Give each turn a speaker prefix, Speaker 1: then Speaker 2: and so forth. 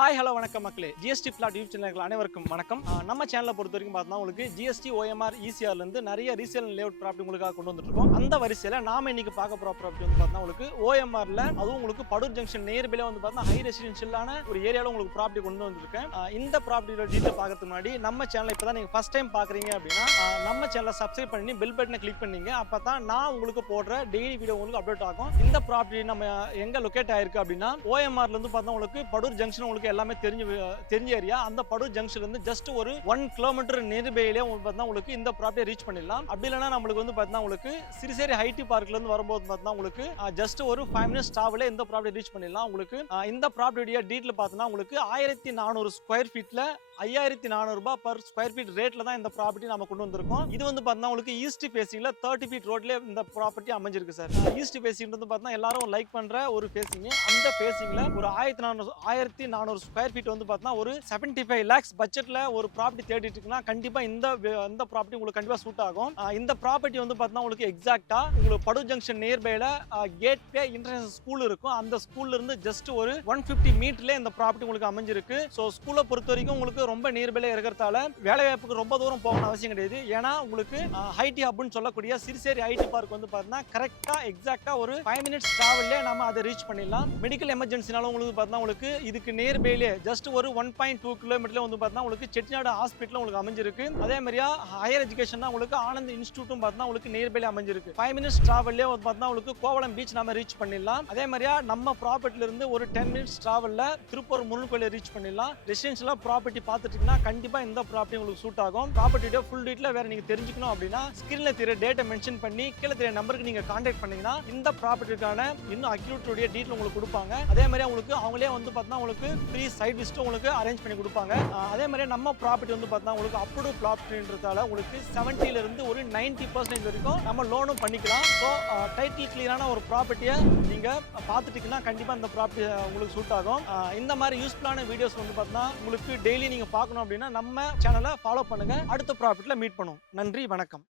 Speaker 1: Hi hello வணக்கம் மக்களே. GST plot YouTube சேனல்கள் அனைவருக்கும் வணக்கம். நம்ம சேனலை பொறுத்த வரைக்கும் பார்த்தோம்னா உங்களுக்கு ஜிஎஸ்டி ஓஎம்ஆர் இசிஆர்ல இருந்து நிறைய ரீசேல் லேஅவுட் ப்ராப்பர்ட்டி உங்களுக்காக கொண்டு வந்துட்டு இருக்கோம் அந்த வரிசையில நாம இன்னைக்கு பார்க்க போற ப்ராப்பர்ட்டி வந்து பார்த்தா உங்களுக்கு ஓஎம்ஆர்ல அதுவும் உங்களுக்கு படூர் ஜங்ஷன் நேர்பிலே வந்து பார்த்தா ஹை ரெசிடென்ஷியலான ஒரு ஏரியாவில் உங்களுக்கு ப்ராப்பர்ட்டி கொண்டு வந்திருக்கேன். இந்த ப்ராப்பர்ட்டியோட டீட்டெயில் பார்க்கறதுக்கு முன்னாடி நம்ம சேனலை இப்போ தான் நீங்கள் ஃபஸ்ட் டைம் பார்க்குறீங்க அப்படின்னா நம்ம சேனலை சப்ஸ்கிரைப் பண்ணி பெல் பட்டனை கிளிக் பண்ணீங்க. அப்போ தான் நான் உங்களுக்கு போடுற டெய்லி வீடியோ உங்களுக்கு அப்டேட் ஆகும். இந்த ப்ராப்பர்ட்டி நம்ம எங்க லொக்கேட் ஆயிருக்கு அப்படின்னா ஓஎம்ஆர்ல இருந்து பார்த்தா உங்களுக்கு படூர் ஜங்ஷன் உங்களுக்கு எல்லாமே தெரிஞ்சு தெரிஞ்ச ஏரியா அந்த படு ஜங்ஷன்ல இருந்து ஜஸ்ட் ஒரு ஒன் கிலோமீட்டர் நியர்பையிலே உங்களுக்கு உங்களுக்கு இந்த ப்ராப்பர்ட்டியை ரீச் பண்ணிடலாம். அப்படி இல்லைன்னா நம்மளுக்கு வந்து பார்த்தீங்கன்னா உங்களுக்கு சிறுசேரி ஐடி பார்க்லேருந்து வரும்போது பார்த்தீங்கன்னா உங்களுக்கு ஜஸ்ட் ஒரு ஃபைவ் மினிட்ஸ் டிராவலே இந்த ப்ராப்பர்ட்டி ரீச் பண்ணிடலாம். உங்களுக்கு இந்த ப்ராப்பர்ட்டியோட டீட்டில் பார்த்தீங்கன்னா உங்களுக்கு ஆயிரத்தி நானூறு ஸ்கொயர் ஃபீட்டில் ஐயாயிரத்தி நானூறுபா பர் ஸ்கொயர் ஃபீட் ரேட்டில் தான் இந்த ப்ராப்பர்ட்டி நம்ம கொண்டு வந்திருக்கோம். இது வந்து பார்த்தீங்கன்னா உங்களுக்கு ஈஸ்ட் ஃபேஸிங்கில் தேர்ட்டி ஃபீட் ரோட்லேயே இந்த ப்ராப்பர்ட்டி அமைஞ்சிருக்கு சார் ஈஸ்ட் ஃபேசிங் வந்து பார்த்தீங்கன்னா எல்லாரும் லைக் பண்ணுற ஒரு ஃபேசிங் அந்த ஃபேஸிங்கில் ஒரு ஆயிரத்தி நானூறு ஆயிரத்தி நானூறு ஸ்கொயர் ஃபீட் வந்து பார்த்தீங்கன்னா ஒரு செவன்டி ஃபைவ் லேக்ஸ் பட்ஜெட்ல ஒரு ப்ராப்பர்ட்டி தேடிட்டு இருக்குன்னா கண்டிப்பாக இந்த இந்த ப்ராப்பர்ட்டி உங்களுக்கு கண்டிப்பாக சூட் ஆகும். இந்த ப்ராப்பர்ட்டி வந்து பார்த்தீங்கன்னா உங்களுக்கு எக்ஸாக்டாக உங்களுக்கு படு ஜங்ஷன் நியர்பையில் கேட் பே இன்டர்நேஷனல் ஸ்கூல் இருக்கும். அந்த ஸ்கூல்ல இருந்து ஜஸ்ட் ஒரு ஒன் ஃபிஃப்டி மீட்டர்லேயே இந்த ப்ராப்பர்ட்டி உங்களுக்கு அமைஞ்சிருக்கு. ஸோ ஸ்கூலை பொறுத்த வரைக்கும் உங்களுக்கு ரொம்ப நியர்பையில் இருக்கிறதால வேலை வாய்ப்புக்கு ரொம்ப தூரம் போகணும் அவசியம் கிடையாது. ஏன்னா உங்களுக்கு ஐடி ஹப்னு சொல்லக்கூடிய சிறுசேரி ஐடி பார்க் வந்து பார்த்தீங்கன்னா கரெக்டாக எக்ஸாக்டாக ஒரு ஃபைவ் மினிட்ஸ் ட்ராவல்லே நம்ம அதை ரீச் பண்ணிடலாம். மெடிக்கல் எமர்ஜென்சினால உங்களுக்கு பார்த்தீங்கன்னா உங்களுக்கு இதுக்கு நியர்பைலே ஜஸ்ட் ஒரு ஒன் பாயிண்ட் டூ கிலோமீட்டர்ல வந்து பார்த்தா உங்களுக்கு செட்டிநாடு ஹாஸ்பிட்டல் உங்களுக்கு அமைஞ்சிருக்கு. அதே மாதிரியா ஹையர் எஜுகேஷன் உங்களுக்கு ஆனந்த் இன்ஸ்டியூட்டும் பார்த்தா உங்களுக்கு நியர்பைல அமைஞ்சிருக்கு. ஃபைவ் மினிட்ஸ் டிராவல்லே வந்து பார்த்தா உங்களுக்கு கோவளம் பீச் நம்ம ரீச் பண்ணிடலாம். அதே மாதிரியா நம்ம ப்ராப்பர்ட்டில இருந்து ஒரு டென் மினிட்ஸ் டிராவல்ல திருப்பூர் முருகன் கோயிலை ரீச் பண்ணிடலாம். ரெசிடென்ஷியலா ப்ராப்பர்ட்டி பார்த்துட்டீங்கன்னா கண்டிப்பா இந்த ப்ராப்பர்ட்டி உங்களுக்கு சூட் ஆகும். ப்ராப்பர்ட்டியோட ஃபுல் டீட்டில் வேற நீங்க தெரிஞ்சுக்கணும் அப்படின்னா ஸ்கிரீன்ல தெரிய டேட்டை மென்ஷன் பண்ணி கீழே தெரிய நம்பருக்கு நீங்க கான்டாக்ட் பண்ணீங்கன்னா இந்த ப்ராப்பர்ட்டிக்கான இன்னும் அக்யூட்டோடைய டீட்டெயில் உங்களுக்கு கொடுப்பாங்க. அதே மாதிரி உங்களுக்கு அவங்களே வந்து பார்த்தா உங்களுக்கு ஃப்ரீ சைட் விசிட்டும் உங்களுக்கு அரேஞ்ச் பண்ணி கொடுப்பாங்க. அதே மாதிரி நம்ம ப்ராப்பர்ட்டி வந்து பார்த்தா உங்களுக்கு அப்ரூவ் ப்ராப்பர்ட்டின்றதால உங்களுக்கு செவன்ட்டிலேருந்து ஒரு 90% பர்சன்டேஜ் வரைக்கும் நம்ம லோனும் பண்ணிக்கலாம். ஸோ டைட்டில் கிளியரான ஒரு ப்ராப்பர்ட்டியை நீங்கள் பார்த்துட்டீங்கன்னா கண்டிப்பாக இந்த ப்ராப்பர்ட்டி உங்களுக்கு சூட் ஆகும். இந்த மாதிரி யூஸ்ஃபுல்லான வீடியோஸ் வந்து பார்த்தா உங்களுக்கு டெய்லி நீங்கள் பார்க்கணும் அப்படின்னா நம்ம சேனலை ஃபாலோ பண்ணுங்க. அடுத்த ப்ராப்பர்ட்டியில் மீட் பண்ணுவோம். நன்றி வணக்கம்.